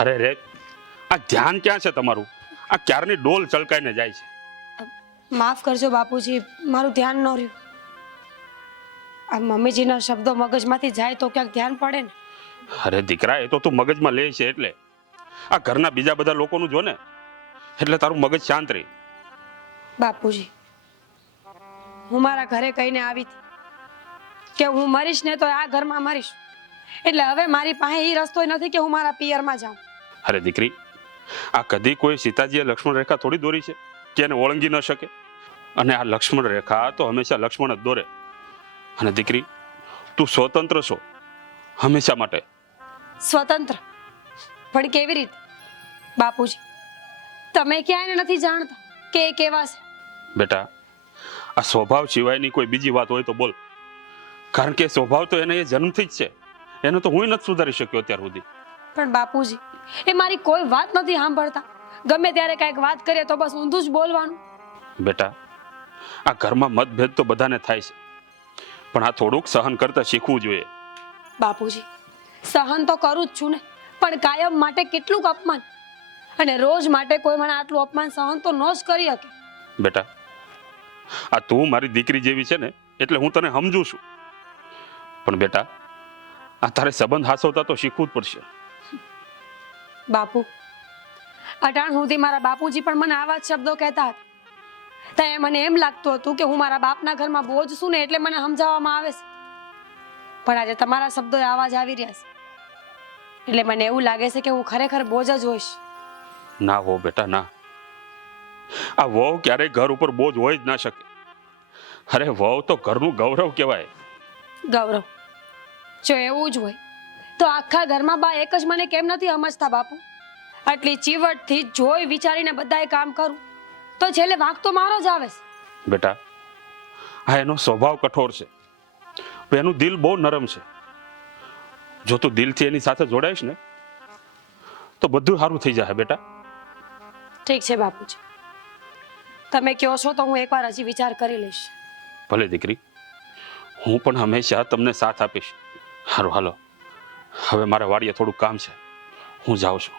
અરે રે, આ ધ્યાન ક્યાં છે તમારું? આ ક્યારની ડોલ ચલકાઈને જાય છે. માફ કરજો બાપુજી, મારું ધ્યાન ન રહ્યું. આ મમ્મીજીના શબ્દો મગજમાંથી જાય તો ક્યાંક ધ્યાન પડે ને. અરે દીકરા, એ તો તું મગજમાં લે છે એટલે. આ ઘરના બીજા બધા લોકોનું જો ને એટલે તારું મગજ શાંત રહે. બાપુજી, હું મારા ઘરે કહીને આવી હતી કે હું મરીશ ને તો આ ઘરમાં મરીશ, એટલે હવે મારી પાસે એ રસ્તો નથી કે હું મારા પિયરમાં જાઉં. અરે દીકરી, આ કદી કોઈ સીતાજીએ લક્ષ્મણ રેખા થોડી દોરી છે કે એને ઓળંગી ન શકે? અને આ લક્ષ્મણ રેખા તો હંમેશા લક્ષ્મણ જ દોરે. અને દીકરી, તું સ્વતંત્ર છો હંમેશા માટે. સ્વતંત્ર? પણ કેવી રીતે બાપુજી? તમે ક્યાંય નથી જાણતા કે એ કેવા છે. બેટા, આ સ્વભાવ સિવાયની કોઈ બીજી વાત હોય તો બોલ. કારણ કે સ્વભાવ તો એને એ જન્મથી જ છે, એને તો હું નથી સુધારી શક્યો અત્યાર સુધી. પણ બાપુજી, એ મારી કોઈ વાત નથી સાંભળતા. ગમે ત્યારે કાંઈક વાત કરીએ તો બસ ઊંધું જ બોલવાનું. બેટા, આ ઘરમાં મતભેદ તો બધાને થાય છે, પણ આ થોડુંક સહન કરતા શીખવું જોઈએ. બાપુજી, સહન તો કરું જ છું ને, પણ કાયમ માટે કેટલુંક અપમાન, અને રોજ માટે કોઈ મને આટલું અપમાન સહન તો ન જ કરી શકે. બેટા, આ તું મારી દીકરી જેવી છે ને એટલે હું તને સમજુ છું, પણ બેટા આ તારે સંબંધ હાસવતા તો શીખવું જ પડશે. બાપુ, અટાણ સુધી મારા બાપુજી પણ મને આવા જ શબ્દો કહેતા હતા. ત્યાં મને એમ લાગતું હતું કે હું મારા બાપના ઘરમાં બોજ છું ને એટલે મને સમજાવવામાં આવે છે. પણ આજે તમારા શબ્દો આવાજ આવી રહ્યા છે એટલે મને એવું લાગે છે કે હું ખરેખર બોજ જ હોઈશ. ના હો બેટા, ના. આ વહુ ક્યારેય ઘર ઉપર બોજ હોય જ ના શકે. અરે વહુ તો ઘરનું ગૌરવ કહેવાય. ગૌરવ? જો એવું જ હોય તો આખા ઘરમાં બા એક જ મને કેમ નથી સમજતા બાપુ? આટલી ચીવટથી જોઈ વિચારીને બધાએ કામ કરું તો છેલ્લે વાંક તો મારો જ આવે છે. બેટા, આ એનો સ્વભાવ કઠોર છે, એનું દિલ બહુ નરમ છે. જો તું દિલથી એની સાથે જોડાઈશ ને તો બધું સારું થઈ જાય બેટા. ઠીક છે બાપુજી, તમે કહો છો તો હું એકવાર હજી વિચાર કરી લઈશ. ભલે દીકરી, હું પણ હંમેશા તમને સાથ આપીશ. સારું, હાલો, હવે મારા વાડીએ થોડું કામ છે, હું જાઉં છું.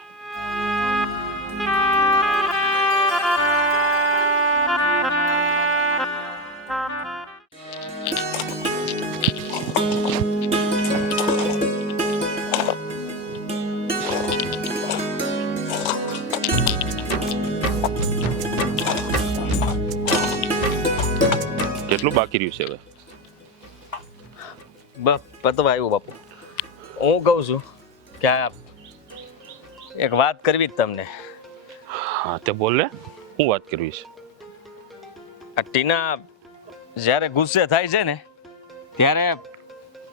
કેટલું બાકી રહ્યું છે હવે? પતવા આવ્યું બાપુ. હું કહું છું કે આ એક વાત કરવી જ તમને. હા, તે બોલ ને, હું વાત કરવી છે? આ ટીના જ્યારે ગુસ્સે થાય છે ને ત્યારે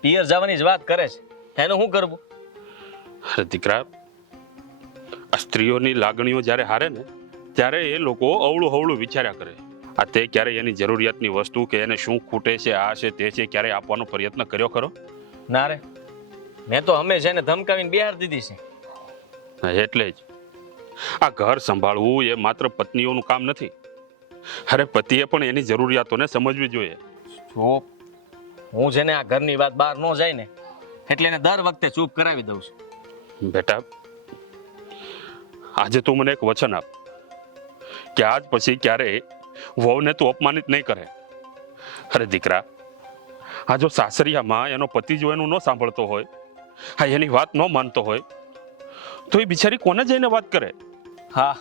પિયર જવાની જ વાત કરે છે, એનું શું કરવું? અરે દીકરા, આ સ્ત્રીઓની લાગણીઓ જ્યારે હારે ને ત્યારે એ લોકો અવળું હવળું વિચાર્યા કરે. આ તે ક્યારેય એની જરૂરિયાતની વસ્તુ કે એને શું ખૂટે છે, આ છે તે છે, ક્યારેય આપવાનો પ્રયત્ન કર્યો ખરો? ના રે, મેં તો હંમેશા એને ધમકાવીને બિહાર દીધી છે. એટલે જ આ ઘર સંભાળવું એ માત્ર પત્નીઓનું કામ નથી. અરે પતિએ પણ એની જરૂરિયાતોને સમજવી જોઈએ. જો હું છે ને આ ઘરની વાત બહાર ન જાય ને એટલે એને દર વખતે ચૂપ કરાવી દઉં છું. બેટા, આજે તું મને એક વચન આપ કે આજ પછી ક્યારેય વહુને તું અપમાનિત નહીં કરે. અરે દીકરા, આ જો સાસરિયામાં એનો પતિ જો એનું ન સાંભળતો હોય, હા એની વાત ન માનતો હોય તો એ બિચારી કોને જઈને વાત કરે? હા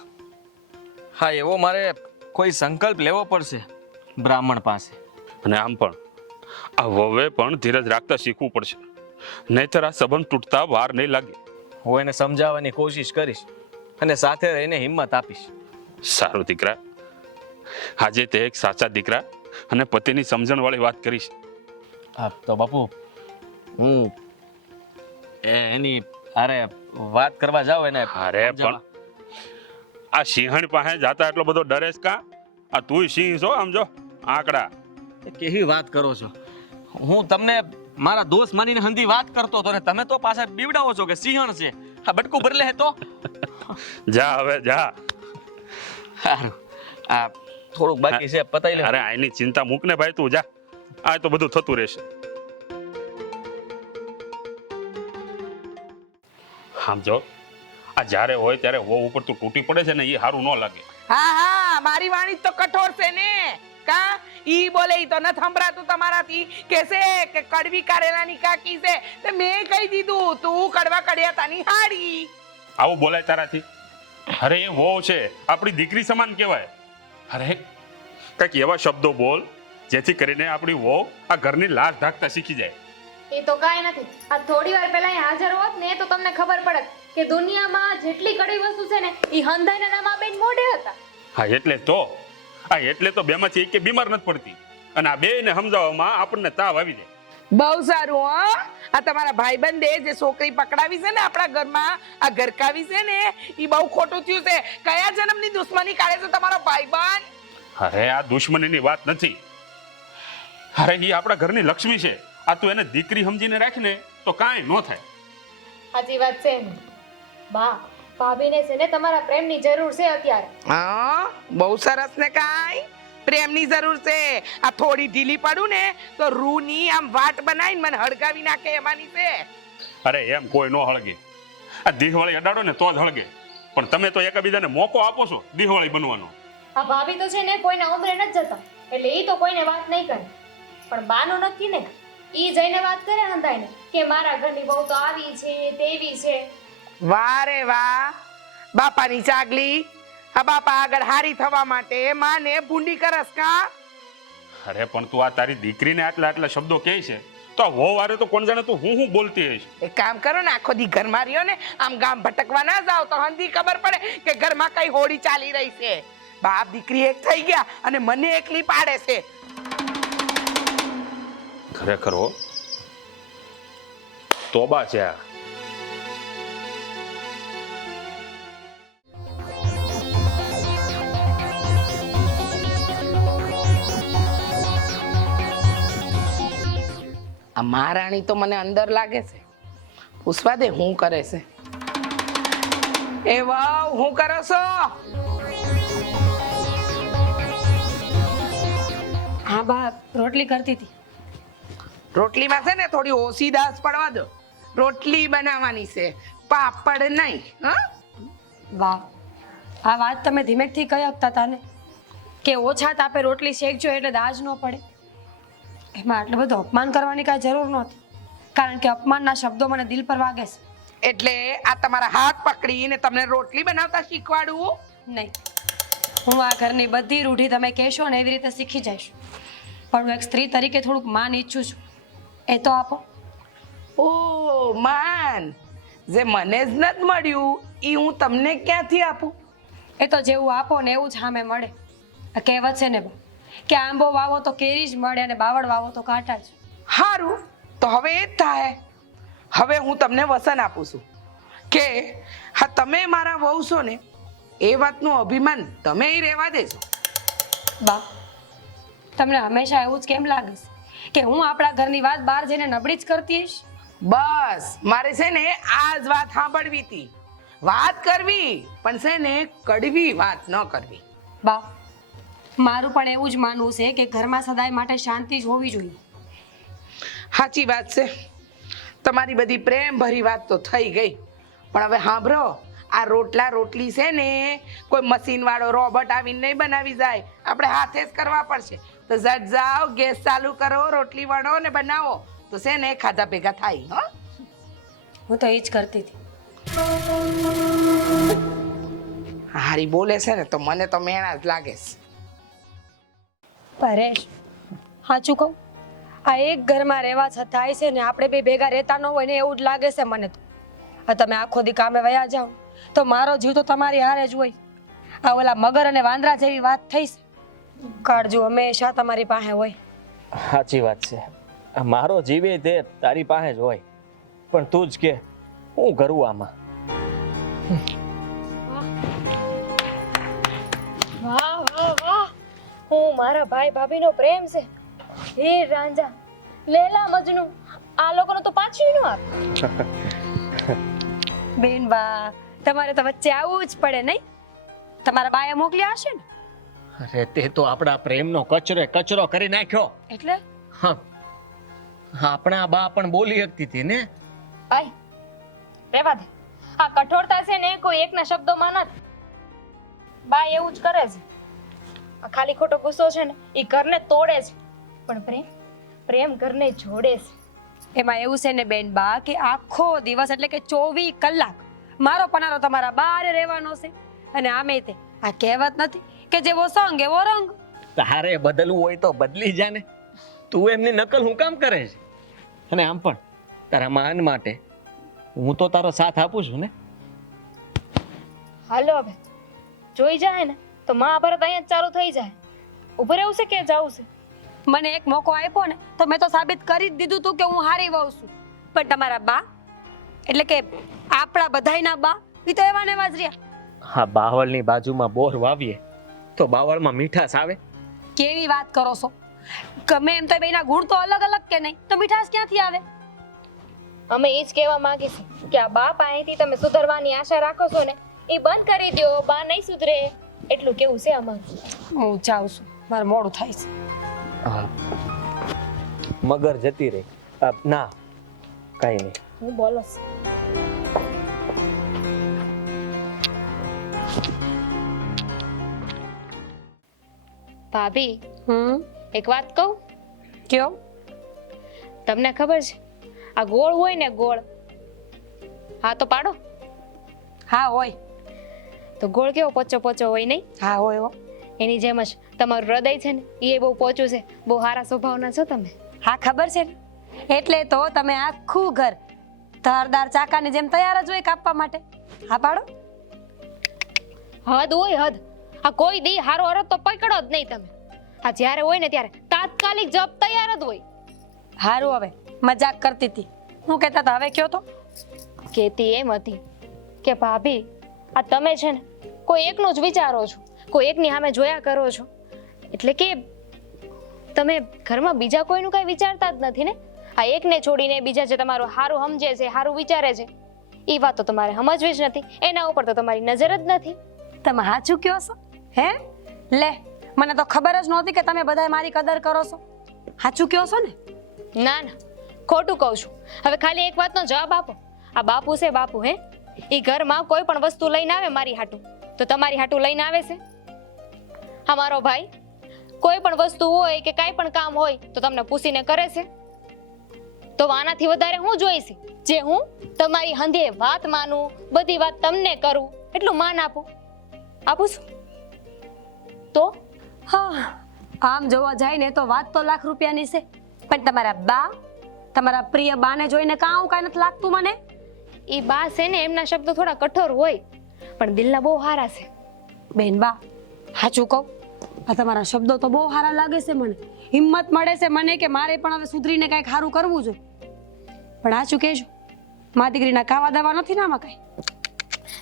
હા, એવો મારે કોઈ સંકલ્પ લેવો પડશે બ્રાહ્મણ પાસે. અને આમ પણ આ વહુએ પણ ધીરજ રાખતા શીખવું પડશે, નહીતર આ સંબંધ તૂટતા વાર નહીં લાગે. હું એને સમજાવવાની કોશિશ કરીશ અને સાથે રહીને હિંમત આપીશ. સારું દીકરા, આજે તે એક સાચા દીકરા અને પતિની સમજણ વાળી વાત કરીશ. હા તો બાપુ, હું એની અરે વાત કરવા જાવ એને. અરે પણ આ સિંહણ પાસે જાતા એટલો બધો ડરે છે કા? આ તું સિંહ છો, આમ જો આંકડા. કેવી વાત કરો છો? હું તમને મારા દોસ્ત માનીને હંધી વાત કરતો હતો ને તમે તો પાછા બીવડાવો છો કે સિંહણ છે. આ બટકું ભરલે હે તો જા હવે જા. સારું, આ થોડુંક બાકી છે, પતાઈ લે. અરે આની ચિંતા મૂક ને ભાઈ, તું જા. આ તો બધું થતું રહેશે. આમ જો, આ આ જ્યારે હોય ત્યારે વહુ ઉપર તું તૂટી પડે છે ને એ સારું ન લાગે. હા હા મારી વાણી તો કઠોર છે ને કા ઈ બોલે ઈ તો ન સંભળાતું તમારાથી કેસે કે કડવી કારેલાની કાકી છે તે મેં કહી દીધું તું કડવા કડિયા તાની હાડી. આવું બોલાય તારાથી? અરે એ વહુ છે, આપણી દીકરી સમાન કહેવાય. અરે કંઈક એવા શબ્દો બોલ જેથી કરીને આપણી વહુ આ ઘરની લાશ ઢાંકતા શીખી જાય. એ તો કાંઈ નથી. આ થોડી વાર પહેલા અહીં હાજર હોત ને તો તમને ખબર પડત કે દુનિયામાં જેટલી કડવી વસ્તુ છે ને એ હંધાઈના નામ બેન મોઢે હતા. હા એટલે તો બેમાંથી એક બીમાર નથી પડતી અને આ બેયને સમજાવવામાં આપણને તાવ આવી જાય. બહુ સારું હો. આ તમારા ભાઈબંધે જે છોકરી પકડાવી છે ને આપણા ઘરમાં આ ઘરકાવી છે ને ઈ બહુ ખોટું થયું છે. કયા જન્મની દુશ્મની કાઢે છે તમારો ભાઈબંધ? અરે આ દુશ્મનીની વાત નથી. અરે એ આપણા ઘરની લક્ષ્મી છે. આ તું એને દીકરી સમજીને રાખને તો કાંઈ ન થાય. સાચી વાત છે ને બા. ભાભીને છે ને તમારા પ્રેમની જરૂર છે અત્યારે. હા બહુ સરસ ને કાંઈ પ્રેમની જરૂર છે. આ થોડી ઢીલી પડું ને તો રૂની આમ વાટ બનાવીને મને હળગાવી નાખે એમાંની છે. અરે એમ કોઈ ન હળગે. આ દિવાળી અડાડો ને તો જ હળગે. પણ તમે તો એકબીજાને મોકો આપો છો દિવાળી બનવાનો. આ ભાભી તો છે ને કોઈના ઉંમરે નથી જતા એટલે એ તો કોઈને વાત નહીં કરે. પણ બાનું નક્કી ને ઈ જઈને વાત કરે હંધાઈને કે મારા ઘરની બહુ તો આવી છે તેવી છે. વાહ રે વાહ બાપાની ચાગલી. આ બાપા આગળ હારી થવા માટે માને ભૂંડી કરસ કા? અરે પણ તું આ તારી દીકરીને આટલા શબ્દો કહે છે તો આ વહુ વારે તો કોણ જાણે તું હું બોલતી હશે. એક કામ કરો ને આખો દી ઘરમાં રહ્યો ને આમ ગામ ભટકવા ના જાવ તો હંધી ખબર પડે કે ઘરમાં કઈ હોળી ચાલી રહી છે. બાપ દીકરી એક થઈ ગયા અને મને એકલી પાડે છે. ખરેખર હો તોબા છે આ. આ મહારાણી તો મને અંદર લાગે છે. પૂછવા દે હું કરે છે. એ વાવ હું કરો છો? હા બા, રોટલી કરતી હતી. રોટલીમાં છે ને થોડી ઓછી દાસ પડવા દો. રોટલી બનાવવાની છે, પાપડ નહીં. હા વાહ, આ વાત તમે ધીમેકથી કહી શકતા હતા ને કે ઓછા તાપે રોટલી શેકજો એટલે દાજ ન પડે. એમાં આટલું બધું અપમાન કરવાની કાંઈ જરૂર નહોતી, કારણ કે અપમાનના શબ્દો મને દિલ પર વાગે છે. એટલે આ તમારા હાથ પકડીને તમને રોટલી બનાવતા શીખવાડવું? નહીં, હું આ ઘરની બધી રૂઢી તમે કહેશો ને એવી રીતે શીખી જઈશ. પણ હું એક સ્ત્રી તરીકે થોડુંક માન ઈચ્છું છું, એ તો આપો. ઓ માન જે મને જ નથી મળ્યું એ હું તમને ક્યાંથી આપું? એ તો જેવું આપો ને એવું જ સામે મળે. આ કહેવત છે ને બા કે આંબો વાવો તો કેરી જ મળે અને બાવળ વાવો તો કાંટા જ. સારું તો હવે એ જ થાય. હવે હું તમને વસન આપું છું કે હા તમે મારા વહુ છો ને એ વાતનું અભિમાન તમે રહેવા દેજો. બા, તમને હંમેશા એવું જ કેમ લાગે છે કે હું આપણા ઘરની વાત બહાર જઈને નબળી જ કરતી હઈશ? બસ મારે છે ને આ જ વાત સાંભળવી હતી. વાત કરવી પણ છે ને કડવી વાત ન કરવી. બા, મારું પણ એવું જ માનવું છે કે ઘરમાં સદાય માટે શાંતિ જ હોવી જોઈએ. સાચી વાત છે. તમારી બધી પ્રેમ ભરી વાત તો થઈ ગઈ, પણ હવે સાંભળો, આ રોટલા રોટલી છે ને કોઈ મશીન વાળો રોબોટ આવીને નહીં બનાવી જાય, આપણે હાથે જ કરવા પડશે. તો ઝટ જાઓ, ગેસ ચાલુ કરો, રોટલી વણો ને બનાવો તો છે ને ખાધા ભેગા થાય. હો, હું તો એ જ કરતી હતી. હારી બોલે છે ને તો મને તો મેણા જ લાગે છે. પરેશ, સાચું કહું, આ એક ઘરમાં રહેવા છતાંય છે ને આપણે બે ભેગા રહેતા ન હોય ને એવું જ લાગે છે મને તો. આ તમે આખો દી કામે વયા જાઓ તો મારો જીવ તો તમારી હારે જ હોય. આ ઓલા મગર અને વાંદરા જેવી વાત થઈ છે. કાળજું હંમેશા તમારી પાસે હોય. સાચી વાત છે. આ મારો જીવે તે તારી પાસે જ હોય, પણ તું જ કે હું કરું આમાં. વાહ વાહ વાહ, હું મારા ભાઈ ભાભીનો પ્રેમ છે. હીર રાંઝા, લેલા મજનુ, આ લોકોનો તો પાછું ન આવે. બેન બા, તમારે તો વચ્ચે આવવું જ પડે નહીં? તમારા બાએ મોકલ્યા હશે ને? અરે તે તો આપણા પ્રેમનો કચરો કરી નાખ્યો. એટલે હા, આપણા બા પણ બોલી શકતી હતી ને. આય રેવા દે. આ કઠોરતા છે ને કોઈ એકના શબ્દોમાં નથી. બા એવું જ કરે છે. આ ખાલી ખોટો ગુસ્સો છે ને એ ઘરને તોડે છે, પણ પ્રેમ ઘરને જોડે છે. એમાં એવું છે ને બેન બા કે આખો દિવસ એટલે કે 24 કલાક મારો પનારો તમારા બારે રહેવાનો છે. અને આમે તે આ કહેવત નથી કે જેવો સંગ એવો રંગ. તારે બદલવું હોય તો બદલી જા ને. તું એમની નકલ હું કામ કરે છે? અને આમ પણ તારા માન માટે હું તો તારો સાથ આપું છું ને. હાલો હવે જોઈ જાય ને તો મહાભારત અહીંયા જ ચાલુ થઈ જાય. ઉભું રહેવું છે કે જવું છે? મને એક મોકો આપ્યો ને તો મેં તો સાબિત કરી જ દીધું તું કે હું હારી વહુ છું. પણ તમારા બા એટલે કે આપણા બધાયના બા એ તો એવા ને એવા જ રહ્યા. હા, બાવળની બાજુમાં બોર વાવીએ તો બાવળમાં મીઠાશ આવે. કેવી વાત કરો છો? ગમે એમ તો બેના ગુણ તો અલગ અલગ કે નહીં, તો મીઠાશ ક્યાંથી આવે? અમે એ જ કહેવા માંગીશું કે આ બા પાસેથી તમે સુધરવાની આશા રાખો છો ને એ બંધ કરી દો. બા નહીં સુધરે એટલું કેવું છે અમારું. હું જાઉં છું, મારે મોડું થાય છે. હા, મગર જતી રહી. ના, કઈ નહીં. હું બોલો છું. ભાભી એક વાત કહું? કયો? તમને ખબર છે આ ગોળ હોય ને ગોળ, હા તો પાડો. હા હોય. તો ગોળ કેવો પોચો પોચો હોય નહીં? હા હોય હો. એની જેમ જ તમારું હૃદય છે ને એ બહુ પોચું છે. બહુ સારા સ્વભાવના છો તમે. હા ખબર છે ને, એટલે તો તમે આખું ઘર ધારદાર ચાકાની જેમ તૈયાર જ હોય કાપવા માટે. હા પાડો. હદ હોય હદ. આ કોઈ દી હારો હરત તો પકડો જ નહીં તમે. આ જ્યારે હોય ને ત્યારે તાત્કાલિક જવાબ તૈયાર જ હોય. હારું હવે મજાક કરતી હતી. હું કહેતા હતા હવે કયો તો? કહેતી એમ હતી કે ભાભી આ તમે છે ને કોઈ એકનું જ વિચારો છો, કોઈ એકની સામે જોયા કરો છો, એટલે કે તમે ઘરમાં બીજા કોઈનું કઈ વિચારતા જ નથી ને. આ એકને છોડીને બીજા જે તમારું સારું સમજે છે, સારું વિચારે છે, એ વાત તો તમારે સમજવી જ નથી. એના ઉપર તો તમારી નજર જ નથી. તમે સાચું કહો છો? હે લે, મને તો ખબર જ નહોતી કે તમે બધાય મારી કદર કરો છો. સાચું કહો છો ને? ના ના, ખોટું કહું છું. હવે ખાલી એક વાતનો જવાબ આપો. આ બાપુ છે બાપુ, હે એ ઘરમાં કોઈ પણ વસ્તુ લઈને આવે મારી હાટું તો તમારી હાટું લઈને આવે છે? હા મારો ભાઈ કોઈ પણ વસ્તુ હોય કે કાંઈ પણ કામ હોય તો તમને પૂછીને કરે છે? તો આનાથી વધારે હું જોઈશ જે હું તમારી હંધે વાત માનું, બધી વાત તમને કરું, એટલું માન આપું છું તો? હા, આમ જોવા જાય ને તો વાત તો લાખ રૂપિયાની છે, પણ તમારા બા, તમારા પ્રિય બાને જોઈને કાં કાંઈ નથી લાગતું મને. એ બા છે ને એમના શબ્દો થોડા કઠોર હોય પણ દિલના બહુ સારા છે. બેન બા સાચું કહું, આ તમારા શબ્દો તો બહુ સારા લાગે છે મને. હિંમત મળે છે મને કે મારે પણ હવે સુધરીને કંઈક સારું કરવું જોઈએ. પણ સાચું કહેજો, મા દીકરીના કાવા દાવા નથી ને આમાં કાંઈ.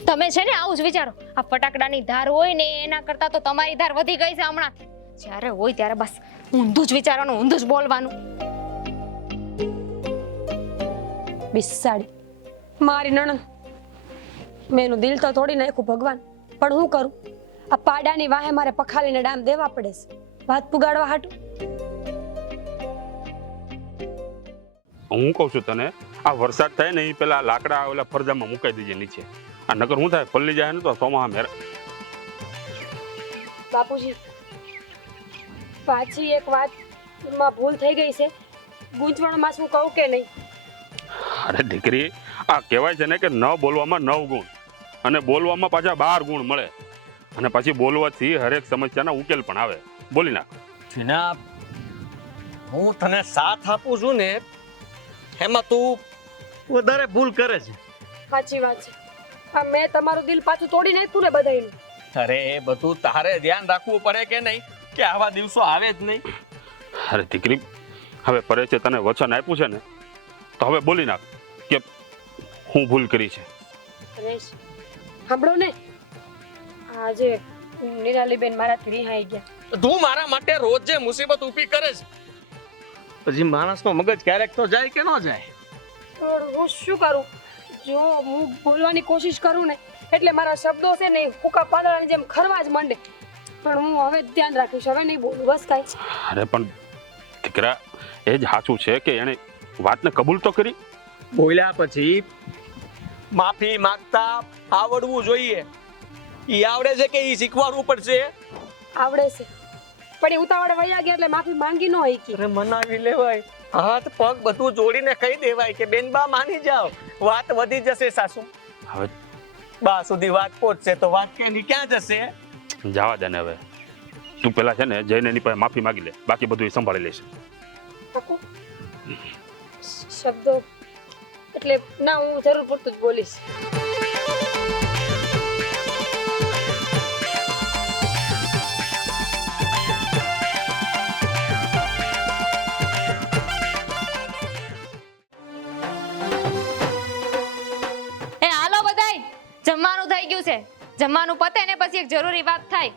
તમે છે ને આવું જ વિચારો. આ ફટાકડાની ધાર હોય ને એના કરતા તો તમારી ધાર વધી ગઈ છે હમણાંથી. જ્યારે હોય ત્યારે બસ ઊંધું જ વિચારવાનું, ઊંધું જ બોલવાનું. બિસાડી મારી નણંદ, મેં એનું દિલ તો તોડી નાખ્યું ભગવાન. પણ હું કરું, આ પાડાની વાહે મારે પખાલીને ડામ દેવા પડે છે વાત પુગાડવા હાટું. હું કહું છું તને, આ વરસાદ થાય ને એ પેલા લાકડા ઓલા ફરજામાં મુકાઈ દેજે નીચે. આ નકર શું થાય, પલ્લી જાય ને તો સોમાં મેરા. બાપુજી પાછી એક વાતમાં ભૂલ થઈ ગઈ છે. ગૂંચવણમાં શું કહું કે નહીં? અરે દીકરી, આ કહેવાય છે ને કે ન બોલવામાં 9 ગુણ અને બોલવામાં પાછા 12 ગુણ મળે. અને પછી બોલવાથી હરેક સમસ્યાના ઉકેલ પણ આવે. બોલી નાખ. જીના, હું તને સાથ આપું છું ને એમાં તું વધારે ભૂલ કરે છે. સાચી વાત છે. આ મેં તમારું દિલ પાછું તોડી નાખ્યું ને બધાયનું. અરે એ બધું તારે ધ્યાન રાખવું પડે કે નહીં, કે આવા દિવસો આવે જ નહીં. અરે દીકરી, હવે પરેશે તને વચન આપ્યું છે ને તો હવે બોલી નાખ કે હું ભૂલ કરી છે. પરેશ સાંભળો ને, આજે નિરાલીબેન મારાથી રિહાઈ ગયા. તું મારા માટે રોજ જે મુસીબત ઊભી કરે છે, પછી માણસનો મગજ ક્યારેક તો જાય કે ન જાય. પણ હું શું કરું? જો હું બોલવાની કોશિશ કરું ને એટલે મારા શબ્દો છે ને ફૂકા પાંદડાની જેમ ખરવા જ માંડે. પણ હું હવે ધ્યાન રાખીશ, હવે નહીં બોલું બસ કાંઈ. અરે પણ દીકરા, એ જ સાચું છે કે એણે વાતને કબૂલ તો કરી. બોલ્યા પછી માફી માંગતા આવડવું જોઈએ. ઈ આવડે છે કે ઈ શીખવાડવું પડશે? આવડે છે પણ એ ઉતાવળે વયા ગયા એટલે માફી માંગી ન શકી. અરે મનાવી લેવાય, હાથ પગ બધું જોડીને કહી દેવાય કે બેન બા માની જાઓ, વાત વધી જશે સાસુ. હવે બા સુધી વાત પહોંચશે તો વાત ક્યાં જશે? જવા દે ને હવે. તું પેલા છે ને જઈને એની પાસે માફી માંગી લે, બાકી બધું એ સંભાળી લેશે. શબ્દો એટલે ના, હું જરૂર પૂરતું જ બોલીશ. એ હાલો બધાય, જમવાનું થઈ ગયું છે. જમવાનું પતે ને પછી એક જરૂરી વાત થાય.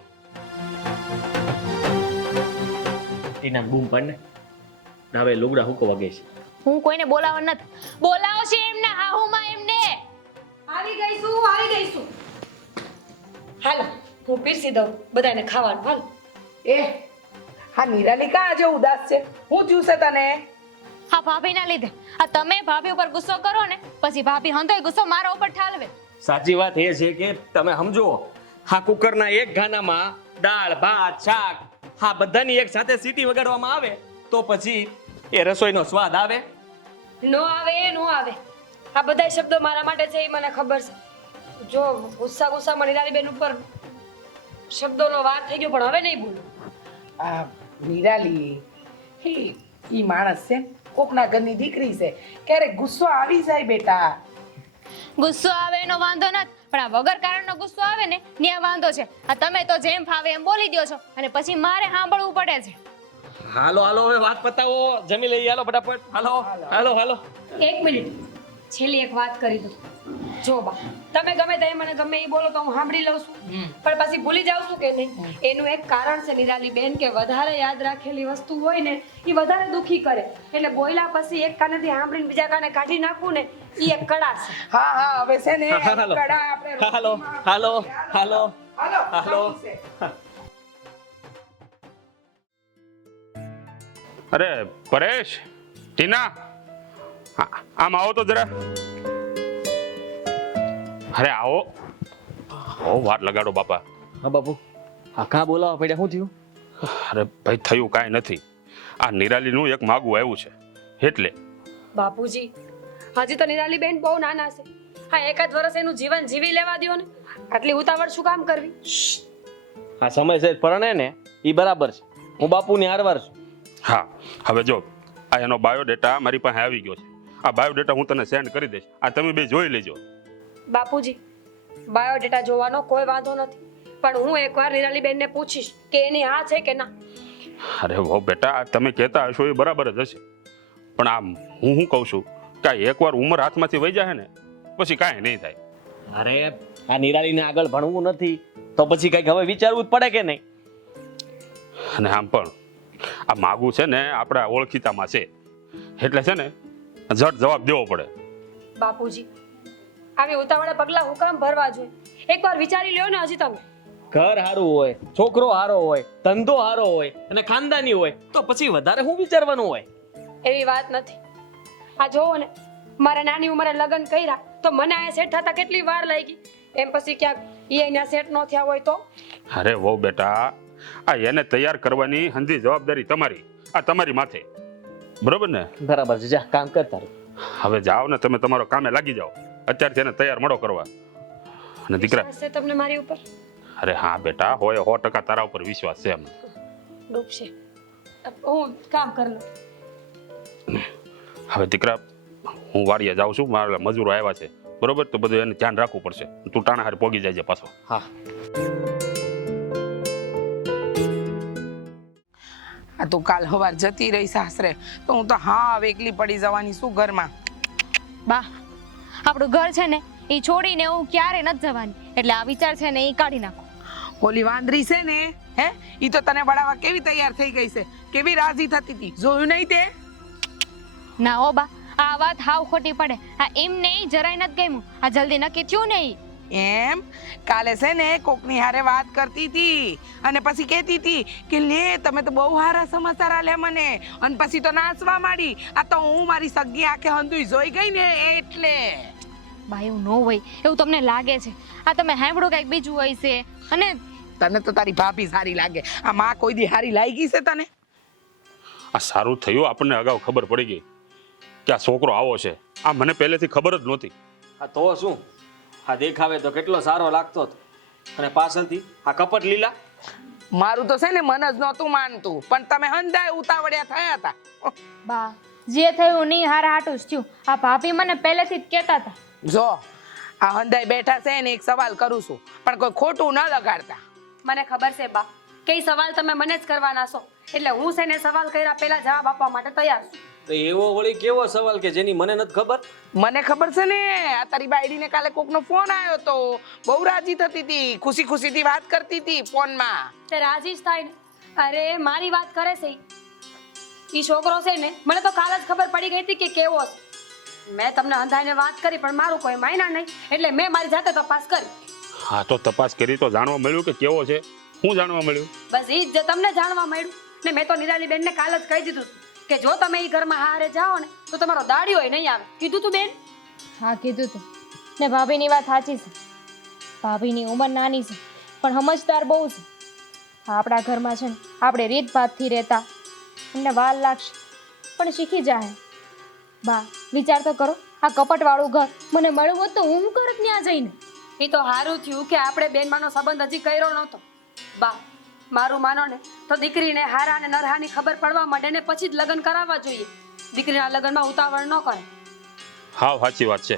એના બૂમ પડને. હવે લુગડા હુકો વગે છે. હું કોઈને બોલાવવા નથી. બોલાવશે એમને હાહુમાં એમને. આવી ગઈ છું. હાલો હું પીરસી દઉં બધાને ખાવાનું. હાલ. એ હા નિરાલી કા આજે ઉદાસ છે? હું થયું છે તને? હા ભાભીના લીધે. આ તમે ભાભી ઉપર ગુસ્સો કરો ને પછી ભાભી હંધોય ગુસ્સો મારા ઉપર ઠાલવે. સાચી વાત એ છે કે તમે સમજો, હા કુકરના એક ગાનામાં દાળ ભાત શાક હા બધાની એક સાથે સીટી વગાડવામાં આવે તો પછી એ રસોઈનો સ્વાદ આવે? નો આવે. આ બધા શબ્દો મારા માટે છે એ મને ખબર છે. જો ગુસ્સામાં નિરાલીબેન ઉપર શબ્દોનો વાર થઈ ગયો પણ હવે નહીં બોલું. આ નિરાલી ઈ માણસ છે, કોકના ઘરની દીકરી છે, ક્યારેક ગુસ્સો આવી જાય બેટા. ગુસ્સો આવે એનો વાંધો નથી, પણ આ વગર કારણનો ગુસ્સો આવે ને ત્યાં વાંધો છે. આ તમે તો જેમ ફાવે એમ બોલી દો છો અને પછી મારે સાંભળવું પડે છે. હાલો હવે વાત પતાવો, જમી લઈએ. હાલો ફટાફટ. હાલો. એક મિનિટ, છેલ્લી એક વાત કરી દઉં. જો બા, તમે ગમે તે મને ગમે એ બોલો તો હું સાંભળી લઉં છું, પણ પછી ભૂલી જાઉં છું કે નહીં. એનું એક કારણ છે નિરાલી બેન કે વધારે યાદ રાખેલી વસ્તુ હોય ને એ વધારે દુખી કરે. એટલે બોલ્યા પછી એક કાનેથી સાંભળીને બીજા કાને કાઢી નાખવું ને એ એક કળા છે. હા હવે છે ને હાલો. કડા આપણે હાલો. હાલો. અરે પરેશ, ટીના, આમ આવો તો જરા. અરે આવો. ઓ વાત લગાડો બાપા. હા બાપુ, આ કા બોલાવા પડ્યા? શું થયું? અરે ભાઈ થયું કાંઈ નથી. આ નિરાલીનું એક માગું આવ્યું છે એટલે. બાપુજી, હજી તો નિરાલી બેન બહુ નાના છે. હા, એકાદ વર્ષ એનું જીવન જીવી લેવા દ્યો ને. આટલી ઉતાવળ શું કામ કરવી? આ સમયસર પરણે ને ઈ બરાબર છે. હું બાપુની હારવાર છું. હા, હવે જો આ એનો બાયોડેટા મારી પાસે આવી ગયો છે. આ બાયોડેટા હું તને સેન્ડ કરી દઈશ. આ તમે બે જોઈ લેજો. બાપુજી, બાયોડેટા જોવાનો કોઈ વાંધો નથી, પણ હું એકવાર નિરાલી બેનને પૂછીશ કે એની હા છે કે ના. અરે હો બેટા, આ તમે કહેતા હશો એ બરાબર જ હશે, પણ આમ હું શું કહું છું કે એકવાર ઉંમર હાથમાંથી વહી જાય ને પછી કાંઈ નહીં થાય. અરે આ નિરાલીને આગળ ભણવું નથી તો પછી કઈક હવે વિચારવું જ પડે કે નહીં? અને આમ પણ આ માગું છે ને આપણા ઓળખીતામાં છે એટલે છે ને ઝટ જવાબ દેવો પડે. બાપુજી, આવી ઉતાવળે પગલા હું કામ ભરવા જોઈએ? એકવાર વિચારી લ્યો ને. હજી તમે ઘર હારું હોય, છોકરો હારો હોય, ધંધો હારો હોય અને ખાનદાની હોય તો પછી વધારે શું વિચારવાનું હોય? એવી વાત નથી. આ જોવો ને, મારા નાની ઉંમરે લગ્ન કર્યા તો મને આ સેટ થતા કેટલી વાર લાગી. એમ પછી ક્યાંક અહીંયા સેટ ન થયા હોય તો? અરે વહુ બેટા, આ એને તૈયાર કરવાની હંધી જવાબદારી તમારી, આ તમારી માથે, બરોબર ને? બરાબર છે, જા કામ કર તારું. હવે જાઓ ને તમે, તમારો કામે લાગી જાઓ. અત્યારથી એને તૈયાર મળો કરવા. અને દીકરા, વિશ્વાસ છે તમને મારી ઉપર? અરે હા બેટા, હોય 100% તારા ઉપર વિશ્વાસ છે એમ. ડૂબશે. હું કામ કરી લઉં. હવે દીકરા, હું વાડીએ જાઉં છું, મારા મજૂરો આવ્યા છે, બરોબર? તો બધું એને ધ્યાન રાખવું પડશે. તું ટાણા હારે પોગી જાય પાછો. હા. આ તું કાલ સવાર જતી રહી સાસરે તો હું તો હા એકલી પડી જવાની શું ઘરમાં. બા, આપણું ઘર છે ને એ છોડીને હું ક્યારે નથી જવાની, એટલે આ વિચાર છે ને એ કાઢી નાખો. ઓલી વાંદરી છે ને, હે, ઈ તો તને વડાવા કેવી તૈયાર થઈ ગઈ છે, કેવી રાજી થતી હતી, જોયું નહીં તે? ના હો બા, આ વાત હાવ ખોટી પડે. આ એમને જરાય નથી ગમ્યું. આ જલ્દી નક્કી થયું ને ઈ. એમ કાલે છે ને કોકની હારે વાત કરતી હતી અને પછી કહેતી હતી કે લે તમે તો બહુ સારા સમાચાર આલ્યા મને, અને પછી તો નાચવા માંડી. આ તો હું મારી સગી આંખે હંધુઈ જોઈ ગઈ ને એટલે. બા એવું ન હોય, એવું તમને લાગે છે. આ તમે સાંભળો કંઈક બીજું હોય છે. અને તને તો તારી ભાભી સારી લાગે, આ માં કોઈ દી સારી લાગી છે તને? આ સારું થયું આપણને અગાઉ ખબર પડી ગઈ કે આ છોકરો આવો છે. આ મને પહેલેથી ખબર જ નહોતી. હા તો શું, આ દેખાવે તો કેટલો સારો લાગતો હતો, અને પાછળથી આ કપટ લીલા. મારું તો છે ને મન જ નહોતું માનતું, પણ તમે હંધાય ઉતાવળ્યા થયા હતા. બા જે થયું નહીં હારા હાટું જ થયું. આ ભાભી મને પહેલેથી જ કહેતા હતા. જો આ હંધાય બેઠા છે ને એક સવાલ કરું છું, પણ કોઈ ખોટું ન લગાડતા. મને ખબર છે બા કે ઈ સવાલ તમે મને જ કરવાના છો, એટલે હું છે ને સવાલ કર્યા પહેલા જવાબ આપવા માટે તૈયાર છું. તો એવો વળી કેવો સવાલ કે જેની મને નથી ખબર? મને ખબર છે ને, આ તારી બાયડીને કાલે કોકનો ફોન આવ્યો તો, બહુ રાજી થતી હતી, ખુશી ખુશીથી વાત કરતી હતી ફોનમાં. તે રાજી જ થાય ને. અરે મારી વાત કરે છે ઈ છોકરો છે ને, મને તો કાલ જ ખબર પડી ગઈ હતી કે કેવો છે. મેં તમને અંધાઈને વાત કરી પણ મારું કોઈ માયના નહીં, એટલે મેં મારી જાતે તપાસ કરી. હા તો તપાસ કરી તો જાણવા મળ્યું કે કેવો છે. શું જાણવા મળ્યું? બસ ઈ જ તમને જાણવા મળ્યું ને. મેં તો નિરાલી બેનને કાલ જ કહી દીધું કે જો તમે ઈ ઘરમાં હારે જાઓ ને તો તમારો દાડિયો નહીં આવે. કીધું તું બેન? હા કીધું તું. ને ભાભીની વાત સાચી છે. ભાભીની ઉંમર નાની છે પણ સમજદાર બહુ છે. આપણા ઘરમાં છે ને આપણે રીતભાતથી રહેતા, એમને વાર લાગશે પણ શીખી જાય. બા વિચાર તો કરો, આ કપટવાળું ઘર મને મળ્યું હોત તો હું કરત ત્યાં જઈને. એ તો સારું થયું કે આપણે બેનમાંનો સંબંધ હજી કર્યો નહોતો. બા મારું માનો ને તો દીકરીને હારા અને નરહાની ખબર પડવા માંડે ને પછી જ લગ્ન કરાવવા જોઈએ. દીકરીના લગ્નમાં ઉતાવળ ન કરે. હા સાચી વાત છે.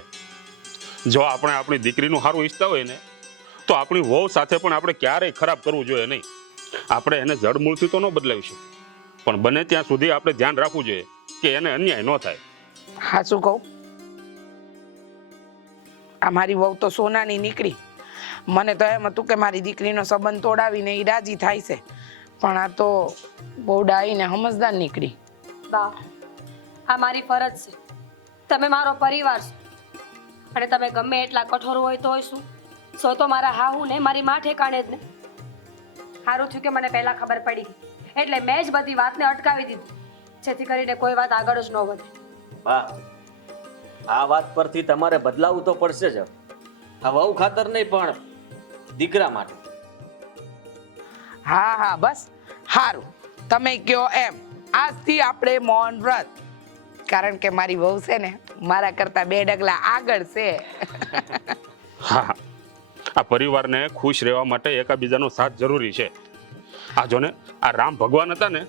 જો આપણે આપણી દીકરીનું સારું ઈચ્છતા હોય ને તો આપણી વહુ સાથે પણ આપણે ક્યારેય ખરાબ કરવું જોઈએ નહીં. આપણે એને જડમૂળથી તો ન બદલાવીશું, પણ બને ત્યાં સુધી આપણે ધ્યાન રાખવું જોઈએ કે એને અન્યાય ન થાય. હા શું કહું, આ મારી વહુ તો સોનાની નીકળી. મને તો એમ હતું કે મારી દીકરીનો સંબંધ તોડાવીને એ રાજી થાય છે, પણ આ તો બહુ ડાઈને સમજદાર નીકળી. બા આ મારી ફરજ છે. તમે મારો પરિવાર છો અને તમે ગમે એટલા કઠોર હોય તોય શું તો મારા હાહુ ને મારી માં ઠેકાણે જ ને. સારું થયું કે મને પહેલા ખબર પડી ગઈ, એટલે મેં જ બધી વાતને અટકાવી દીધી, જેથી કરીને કોઈ વાત આગળ જ ન વધે. હા, આ વાત પરથી તમારે બદલાવું તો પડશે જ. આ વહુ ખાતર નહીં પણ દીકરા માટે. હા હા બસ સારું, તમે કયો એમ. આજથી આપણે મૌન વ્રત, કારણ કે મારી વહુ છે ને મારા કરતા 2 ડગલા આગળ છે. હા, આ પરિવારને ખુશ રહેવા માટે એકાબીજાનો સાથ જરૂરી છે. આ જો ને, આ રામ ભગવાન હતા ને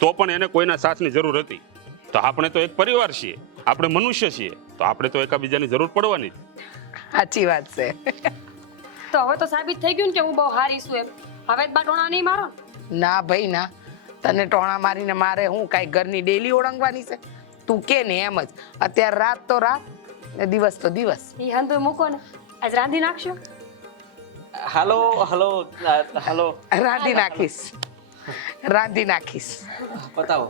તો પણ એને કોઈના સાથની જરૂર હતી. તો આપણે તો એક પરિવાર છીએ, આપણે મનુષ્ય છીએ, તો આપણે તો એકાબીજાની જરૂર પડવાની જ. સાચી વાત છે. તો હવે તો સાબિત થઈ ગયું ને કે હું બહુ હારી છું એમ. હવે જ બાટોણા નહીં મારો. ના ભાઈ ના, તને ટોણા મારીને મારે હું કાંઈ ઘરની ડેલી ઓળંગવાની છે? તું કે ને એમ જ, અત્યારે રાત તો રાત ને દિવસ તો દિવસ. એ હંધુય મૂકો ને, આજ રાંધી નાખશો. હાલો હાલો હાલો, રાંધી નાખીશ, રાંધી નાખીશ. પતાવો.